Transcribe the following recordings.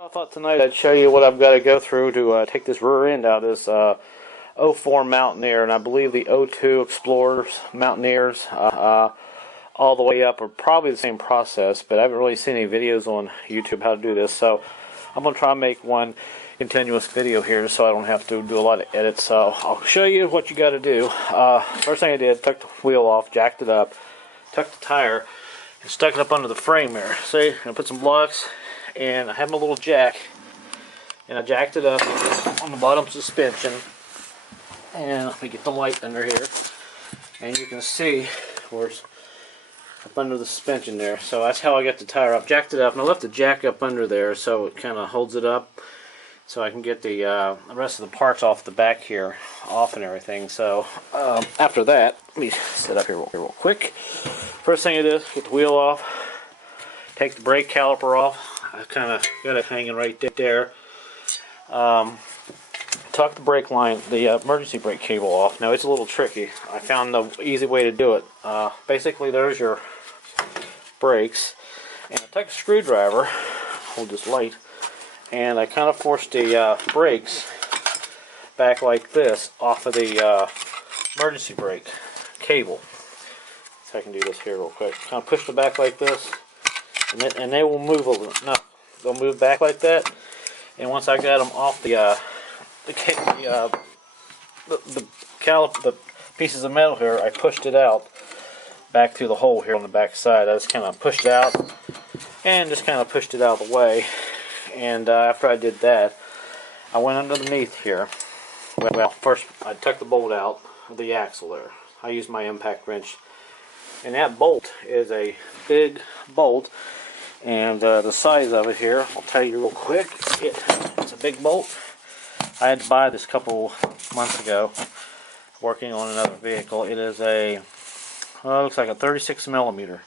I thought tonight I'd show you what I've got to go through to take this rear end out of this '04 Mountaineer, and I believe the '02 Explorers, Mountaineers, all the way up are probably the same process, but I haven't really seen any videos on YouTube how to do this, so I'm going to try and make one continuous video here so I don't have to do a lot of edits. So I'll show you what you got to do. First thing I did, took the wheel off, jacked it up, took the tire, and stuck it up under the frame there. See, I'm going to put some blocks, and I have my little jack, and I jacked it up on the bottom suspension. And let me get the light under here, and you can see where it's up under the suspension there. So that's how I got the tire up. Jacked it up, and I left the jack up under there so it kind of holds it up, so I can get the rest of the parts off the back here off and everything. So after that, let me set up here real quick. First thing I did, get the wheel off, take the brake caliper off. I kind of got it hanging right there. Tuck the brake line, the emergency brake cable off. Now it's a little tricky. I found the easy way to do it. Basically, there's your brakes, and I took a screwdriver, hold this light, and I kind of forced the brakes back like this off of the emergency brake cable. So I can do this here real quick. Kind of push it back like this, and they will move a little. No, they'll move back like that. And once I got them off the pieces of metal here, I pushed it out back through the hole here on the back side. I just kind of pushed it out and just kind of pushed it out of the way. And after I did that, I went underneath here. Well, first I took the bolt out of the axle there. I used my impact wrench, and that bolt is a big bolt, and the size of it here, I'll tell you real quick. It's a big bolt. I had to buy this a couple months ago working on another vehicle. It is a, well, it looks like a 36 millimeter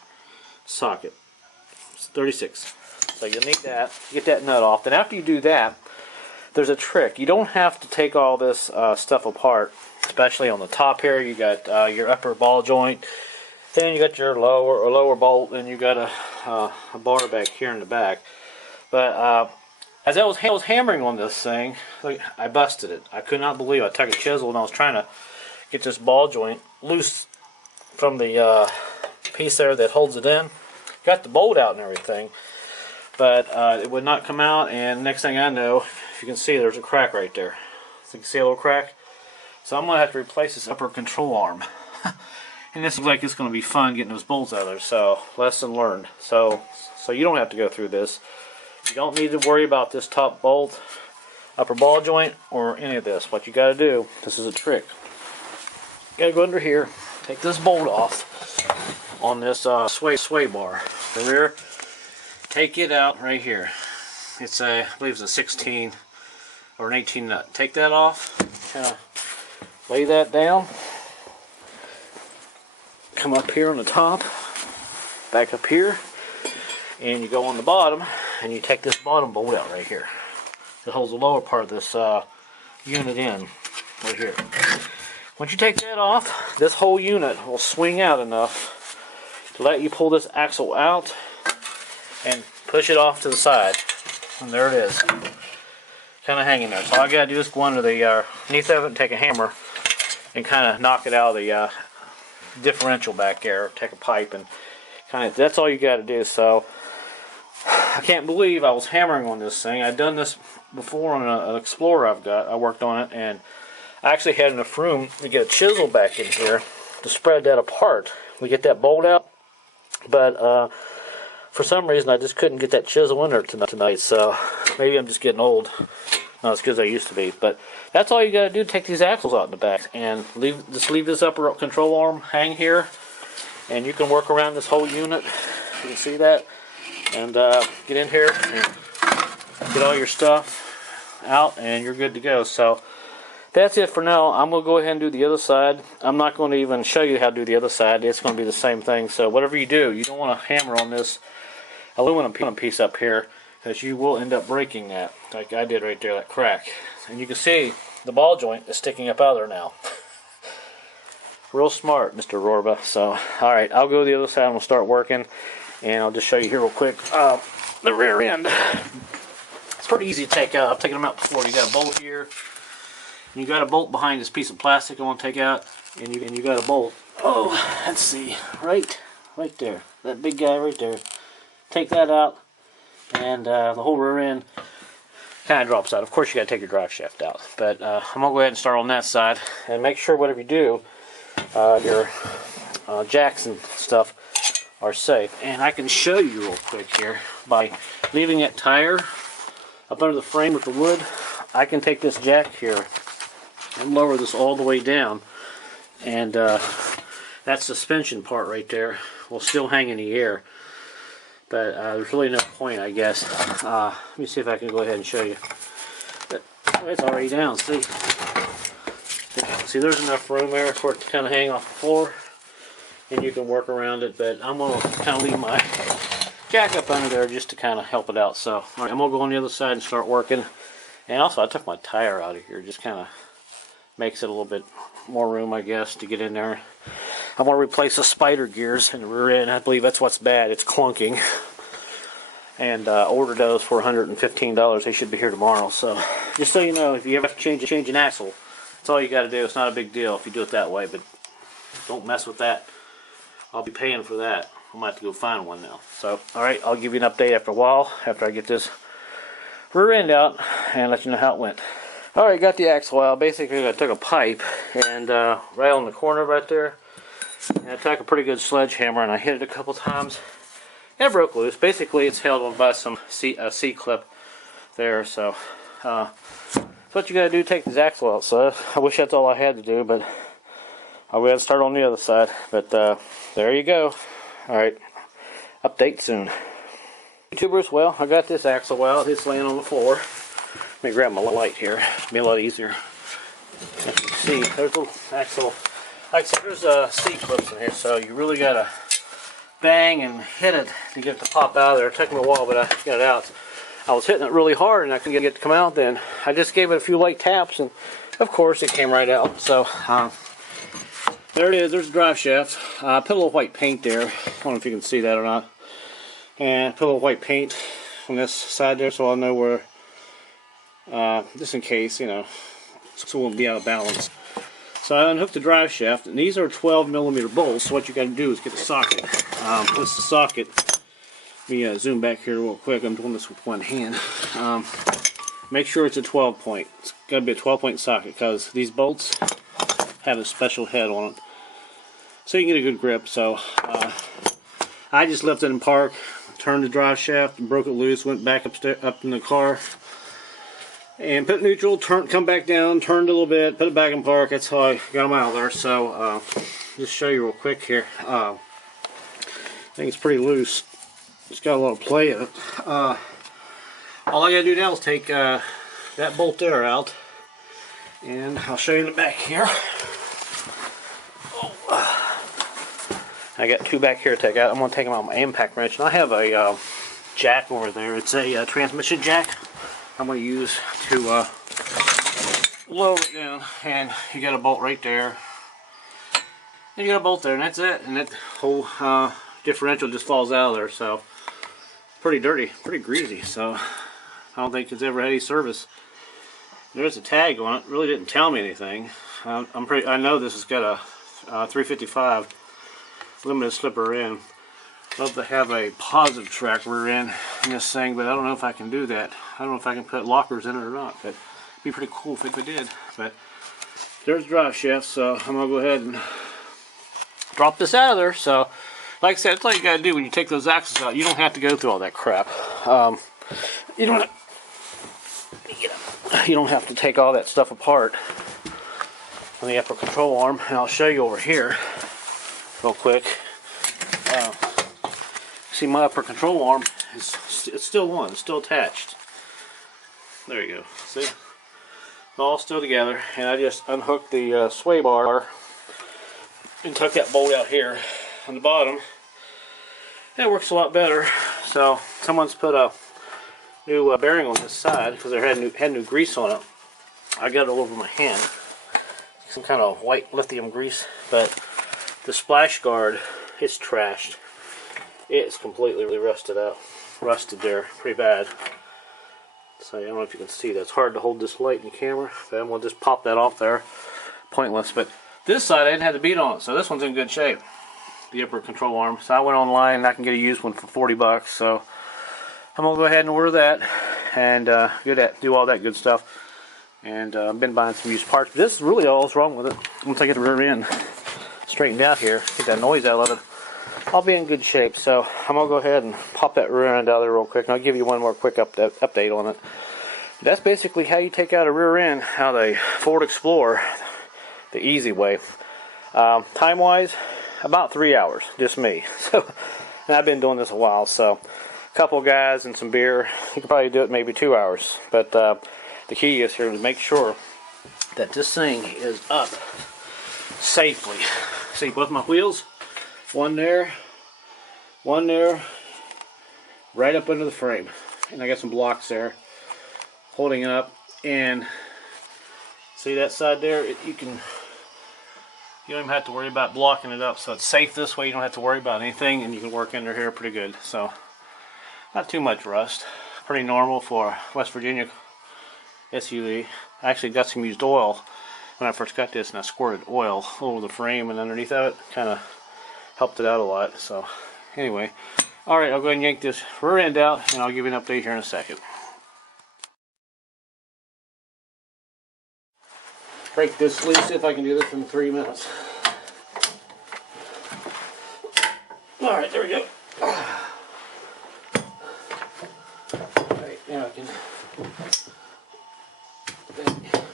socket. It's 36. So you'll need that to get that nut off. Then after you do that, there's a trick. You don't have to take all this stuff apart, especially on the top here. You got your upper ball joint, then you got your lower bolt, and you got a bar back here in the back. But as I was hammering on this thing, I busted it. I could not believe it. I took a chisel and I was trying to get this ball joint loose from the piece there that holds it in. Got the bolt out and everything, but it would not come out, and next thing I know, if you can see, there's a crack right there. So you can see a little crack? So I'm going to have to replace this upper control arm. And this looks like it's going to be fun getting those bolts out of there, so lesson learned. So you don't have to go through this. You don't need to worry about this top bolt, upper ball joint, or any of this. What you got to do, this is a trick. You got to go under here, take this bolt off on this sway bar. The rear, take it out right here. It's I believe it's a 16 or an 18 nut. Take that off, kind of lay that down. Come up here on the top, back up here, and you go on the bottom, and you take this bottom bolt out right here. It holds the lower part of this unit in, right here. Once you take that off, this whole unit will swing out enough to let you pull this axle out and push it off to the side. And there it is, kind of hanging there. So all I gotta do is go under the underneath of it and take a hammer and kind of knock it out of the differential back there. Take a pipe and kind of, that's all you got to do. So I can't believe I was hammering on this thing. I'd done this before on an Explorer I worked on it, and I actually had enough room to get a chisel back in here to spread that apart. We get that bolt out, but for some reason I just couldn't get that chisel in there tonight. So maybe I'm just getting old. Not as good as I used to be, but that's all you got to do. Take these axles out in the back and just leave this upper control arm hang here, and you can work around this whole unit. You can see that, and get in here and get all your stuff out, and you're good to go. So that's it for now. I'm going to go ahead and do the other side. I'm not going to even show you how to do the other side. It's going to be the same thing. So whatever you do, you don't want to hammer on this aluminum piece up here, because you will end up breaking that, like I did right there, that crack. And you can see the ball joint is sticking up out of there now. Real smart, Mr. Rorba. So, alright, I'll go to the other side and we'll start working. And I'll just show you here real quick the rear end. pretty easy to take out. I've taken them out before. You got a bolt here. You got a bolt behind this piece of plastic I want to take out, and you got a bolt. Oh, let's see, right there, that big guy right there. Take that out, and the whole rear end kind of drops out. Of course, you got to take your drive shaft out, but I'm gonna go ahead and start on that side, and make sure whatever you do, your jacks and stuff are safe. And I can show you real quick here by leaving that tire up under the frame with the wood. I can take this jack here and lower this all the way down, and that suspension part right there will still hang in the air, but there's really no point, I guess. Let me see if I can go ahead and show you. But it's already down. See, there's enough room there for it to kind of hang off the floor, and you can work around it. But I'm going to kind of leave my jack up under there just to kind of help it out. So all right, I'm going to go on the other side and start working. And also, I took my tire out of here, just kind of makes it a little bit more room, I guess, to get in there. I want to replace the spider gears in the rear end. I believe that's what's bad. It's clunking. And ordered those for $115. They should be here tomorrow. So just so you know, if you ever have to change an axle, that's all you got to do. It's not a big deal if you do it that way, but don't mess with that. I'll be paying for that. I'm going to have to go find one now. So, alright, I'll give you an update after a while, after I get this rear end out, and let you know how it went. Alright, got the axle out. Basically, I took a pipe, and right on the corner right there, and I took a pretty good sledgehammer, and I hit it a couple times, and it broke loose. Basically, it's held on by some C-clip there, so what you gotta do, take this axle out. So I wish that's all I had to do, but I'll go ahead and start on the other side. But there you go. Alright, update soon. YouTubers, well, I got this axle out. It's laying on the floor. Let me grab my light here. It'll be a lot easier. As you can see, there's a little axle. Like I said, there's C-clips in here, so you really gotta bang and hit it to get it to pop out of there. It took me a while, but I got it out. I was hitting it really hard, and I couldn't get it to come out then. I just gave it a few light taps, and of course, it came right out. So, there it is. There's the drive shaft. I put a little white paint there. I don't know if you can see that or not. And put a little white paint on this side there, so I'll know where, just in case, you know, so it won't be out of balance. So I unhooked the drive shaft, and these are 12mm bolts. So what you got to do is get the socket. This is the socket. Let me zoom back here real quick. I'm doing this with one hand. Make sure it's a 12-point. It's got to be a 12-point socket, because these bolts have a special head on it, so you can get a good grip. So I just left it in park, turned the drive shaft, and broke it loose. Went back up in the car, and put neutral. Come back down, turned a little bit, put it back in park. That's how I got them out of there. So just show you real quick here. I think it's pretty loose. It's got a lot of play in it. All I gotta do now is take that bolt there out, and I'll show you in the back here. I got two back here to take out. I'm going to take them out with my impact wrench. And I have a jack over there. It's a transmission jack I'm going to use to lower it down. And you got a bolt right there. And you got a bolt there, and that's it. And that whole differential just falls out of there. So, pretty dirty, pretty greasy. So, I don't think it's ever had any service. There's a tag on it. Really didn't tell me anything. I know this has got a 355 limited slip rear end. Love to have a positive track rear end in this thing, but I don't know if I can do that. I don't know if I can put lockers in it or not, but it'd be pretty cool if I did. But there's the drive shaft, so I'm gonna go ahead and drop this out of there. So, like I said, that's all you gotta do when you take those axles out. You don't have to go through all that crap. You don't have to take all that stuff apart on the upper control arm, and I'll show you over here real quick. See, my upper control arm is it's still on, it's still attached. There you go. See, it's all still together, and I just unhooked the sway bar and took that bolt out here on the bottom. And it works a lot better. So someone's put a new bearing on this side because it had new grease on it. I got it all over my hand. Some kind of white lithium grease, but the splash guard is trashed. It's completely rusted out, rusted there, pretty bad. So I don't know if you can see that. It's hard to hold this light in the camera. So I'm going to just pop that off there. Pointless. But this side I didn't have the bead on it, so this one's in good shape. The upper control arm. So I went online and I can get a used one for 40 bucks. So I'm going to go ahead and order that and do all that good stuff. And I've been buying some used parts. But this is really all that's wrong with it. Once I get the rear end straightened out here, get that noise out of it, I'll be in good shape. So I'm going to go ahead and pop that rear end out there real quick. And I'll give you one more quick update on it. That's basically how you take out a rear end out of a Ford Explorer the easy way. Time-wise, about 3 hours. Just me. So, and I've been doing this a while. So a couple of guys and some beer, you could probably do it maybe 2 hours. But the key is here to make sure that this thing is up safely. See both my wheels? One there, right up under the frame. And I got some blocks there holding it up. And see that side there? You don't even have to worry about blocking it up. So it's safe this way. You don't have to worry about anything, and you can work under here pretty good. So not too much rust. Pretty normal for West Virginia SUV. I actually got some used oil when I first got this, and I squirted oil over the frame and underneath of it. Kind of helped it out a lot. So anyway, alright, I'll go ahead and yank this rear end out, and I'll give you an update here in a second. Break this loose, see if I can do this in 3 minutes. Alright, there we go. Alright, now I can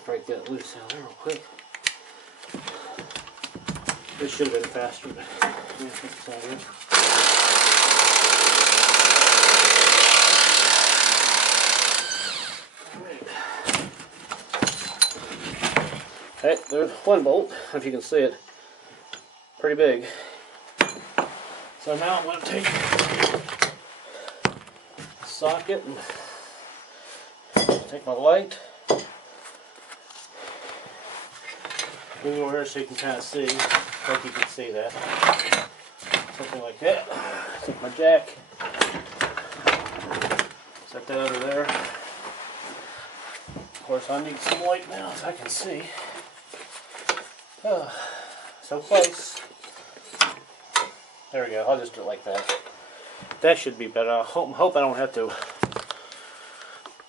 break that loose out there real quick. This should have been faster, but I'm going to put this out here. Okay, there's one bolt, if you can see it. Pretty big. So now I'm going to take the socket and take my light. Move over here so you can kind of see. I hope you can see that. Something like that. Take my jack. Set that over there. Of course, I need some light now so I can see. Oh, so close. There we go. I'll just do it like that. That should be better. I hope I don't have to.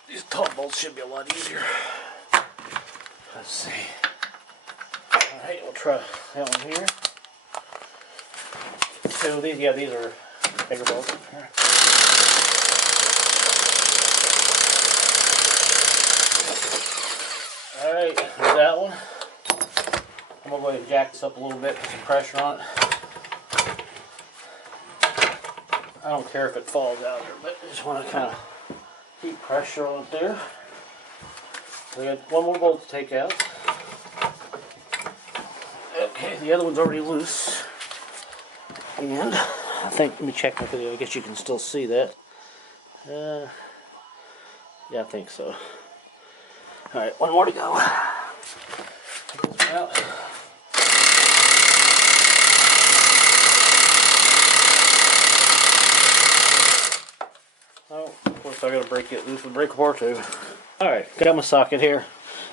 These top bolts should be a lot easier. Let's see. Alright, we'll try that one here. So these are bigger bolts up here. Alright, there's that one. I'm going to go ahead and jack this up a little bit, put some pressure on it. I don't care if it falls out there, but I just want to kind of keep pressure on it there. We got one more bolt to take out. Okay, the other one's already loose. And I think, let me check my video, I guess you can still see that. Yeah, I think so. Alright, one more to go. Take this one out. Oh, of course I gotta break it loose with a break apart too. Alright, got my socket here.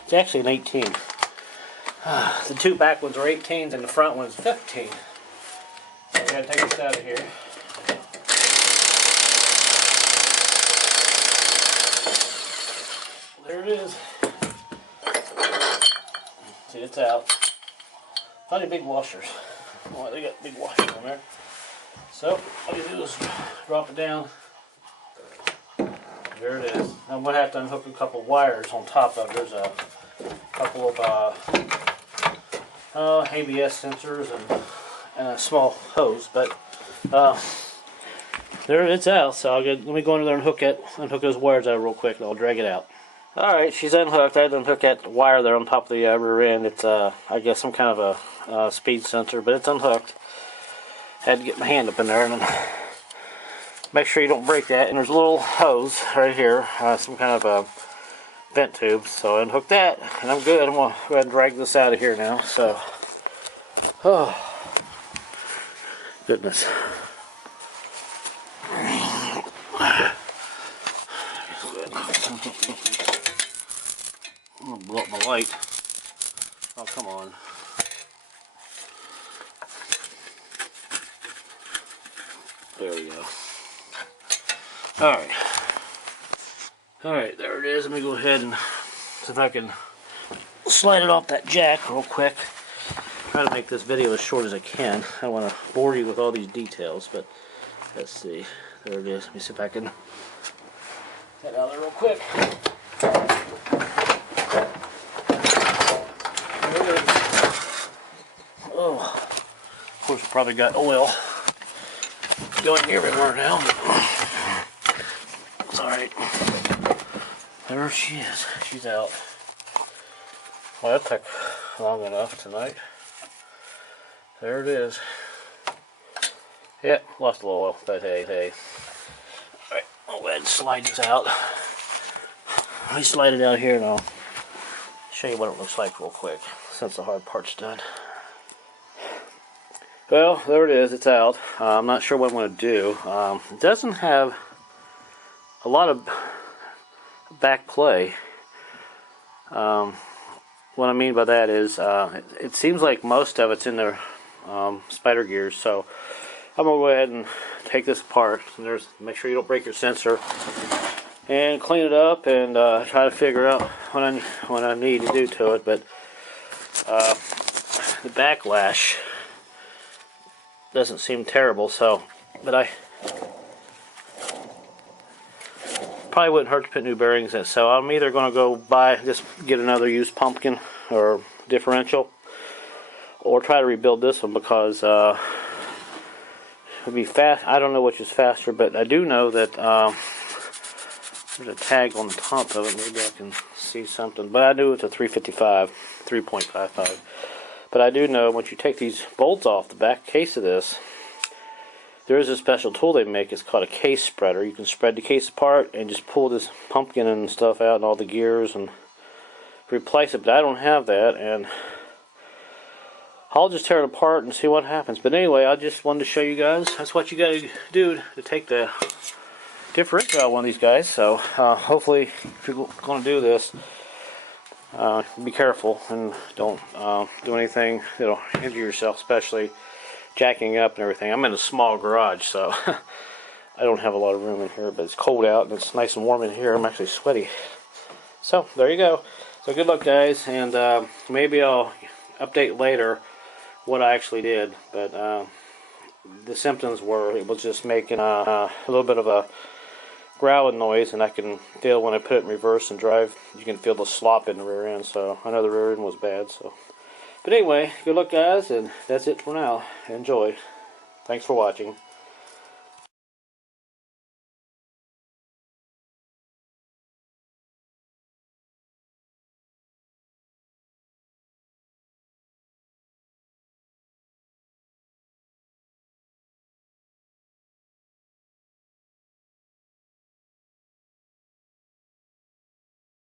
It's actually an 18. The two back ones are 18s and the front one's 15. So I gotta take this out of here. There it is. See, it's out. Funny big washers. Oh, they got big washers on there. So all you do is drop it down. There it is. I'm going to have to unhook a couple of wires on top of it. There's a couple of ABS sensors and a small hose, but there it's out. So let me go in there and unhook those wires out real quick, and I'll drag it out. Alright, she's unhooked. I had to unhook that wire there on top of the rear end. It's I guess some kind of a speed sensor, but it's unhooked. Had to get my hand up in there and then make sure you don't break that. And there's a little hose right here, some kind of a vent tube. So I unhook that, and I'm good. I'm going to go ahead and drag this out of here now. So, oh, goodness. Go ahead and hook some I'm gonna blow up my light. Oh, come on. There we go. Alright. Alright, there it is. Let me go ahead and see if I can slide it off that jack real quick. Try to make this video as short as I can. I don't want to bore you with all these details, but let's see. There it is. Let me see if I can get that out of there real quick. There it is. Oh, of course, we probably got oil going everywhere now. It's alright. There she is. She's out. Well, that took long enough tonight. There it is. Yeah, lost a little oil, but hey. Alright, I'll go ahead and slide this out. Let me slide it out here and I'll show you what it looks like real quick, since the hard part's done. Well, there it is, it's out. I'm not sure what I'm going to do. It doesn't have a lot of back play. What I mean by that is, it seems like most of it's in their spider gears, so I'm going to go ahead and take this apart. And make sure you don't break your sensor. And clean it up and try to figure out what I need to do to it. But the backlash doesn't seem terrible, but I probably wouldn't hurt to put new bearings in. So I'm either going to go get another used pumpkin or differential, or try to rebuild this one, because it'll be fast. I don't know which is faster, but I do know that there's a tag on the top of it. Maybe I can see something, but I knew it's a 3.55. But I do know once you take these bolts off the back case of this, there is a special tool they make. It's called a case spreader. You can spread the case apart and just pull this pumpkin and stuff out and all the gears and replace it. But I don't have that, and I'll just tear it apart and see what happens. But anyway, I just wanted to show you guys. That's what you got to do to take the differential out of one of these guys. So hopefully, if you're going to do this, be careful and don't do anything that'll injure yourself, especially jacking up and everything. I'm in a small garage, so I don't have a lot of room in here, but it's cold out and it's nice and warm in here. I'm actually sweaty. So there you go. So good luck, guys, and maybe I'll update later what I actually did. But the symptoms were, it was just making a little bit of a growling noise, and I can feel when I put it in reverse and drive, you can feel the slop in the rear end. So I know the rear end was bad. But anyway, good luck, guys, and that's it for now. Enjoy. Thanks for watching.